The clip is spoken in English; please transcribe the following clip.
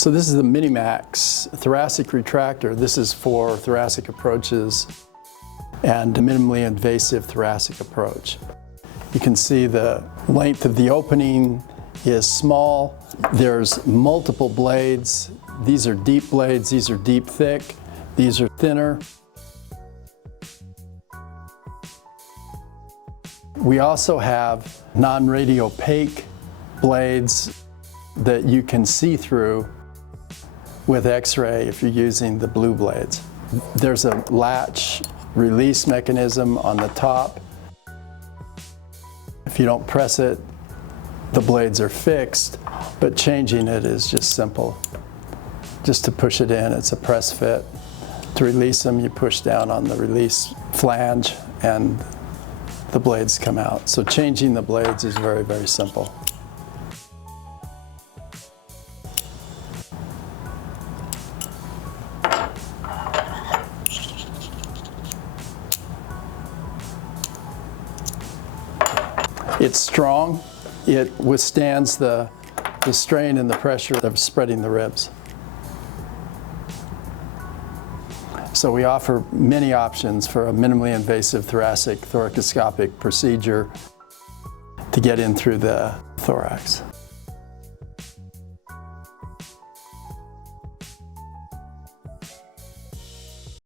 So this is the MiniMax thoracic retractor. This is for thoracic approaches and a minimally invasive thoracic approach. You can see the length of the opening is small. There's multiple blades. These are deep blades, these are deep thick, these are thinner. We also have non-radiopaque blades that you can see through with X-ray if you're using the blue blades. There's a latch release mechanism on the top. If you don't press it, the blades are fixed, but changing it is just simple. Just to push it in, it's a press fit. To release them, you push down on the release flange and the blades come out. So changing the blades is very, very simple. It's strong. It withstands the strain and the pressure of spreading the ribs. So we offer many options for a minimally invasive thoracic thoracoscopic procedure to get in through the thorax.